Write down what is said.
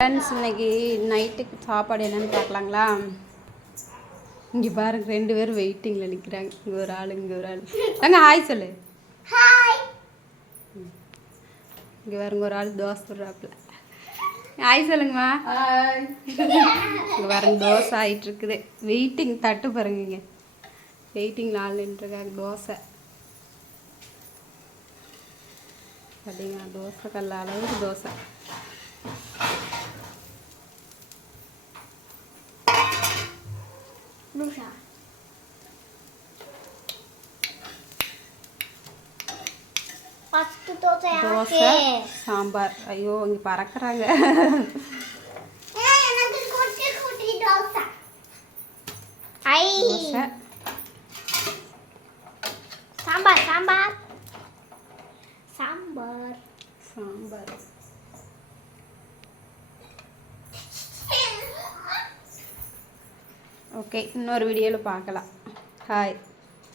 Friends, இன்னைக்கு நைட்டுக்கு சாப்பாடு என்னன்னு பார்க்கலாங்களா? இங்கே பாருங்க, 2 பேரும் வெயிட்டிங்கில் நிற்கிறாங்க. இங்கே ஒரு ஆள், இங்கே ஒரு ஆள். அங்கே ஹாய் சொல்லு. ஹாய். இங்கே பாருங்க, ஒரு ஆள் தோசை போடுறாப்புல. ஹாய் சொல்லுங்கம்மா. இங்கே பாருங்க, தோசை ஆகிட்டு இருக்குது. வெயிட்டிங் தட்டு பாருங்க. இங்கே வெயிட்டிங்கில் ஆள் நின்றுருக்காங்க. தோசை அப்படிங்களா? தோசை கல்ல அளவுக்கு தோசை. தோசை சாம்பார். ஐயோ, இங்கே பறக்கிறாங்க. தோசை சாம்பார் சாம்பார் சாம்பார் சாம்பார். ஓகே, இன்னொரு வீடியோவில் பார்க்கலாம். ஹாய்.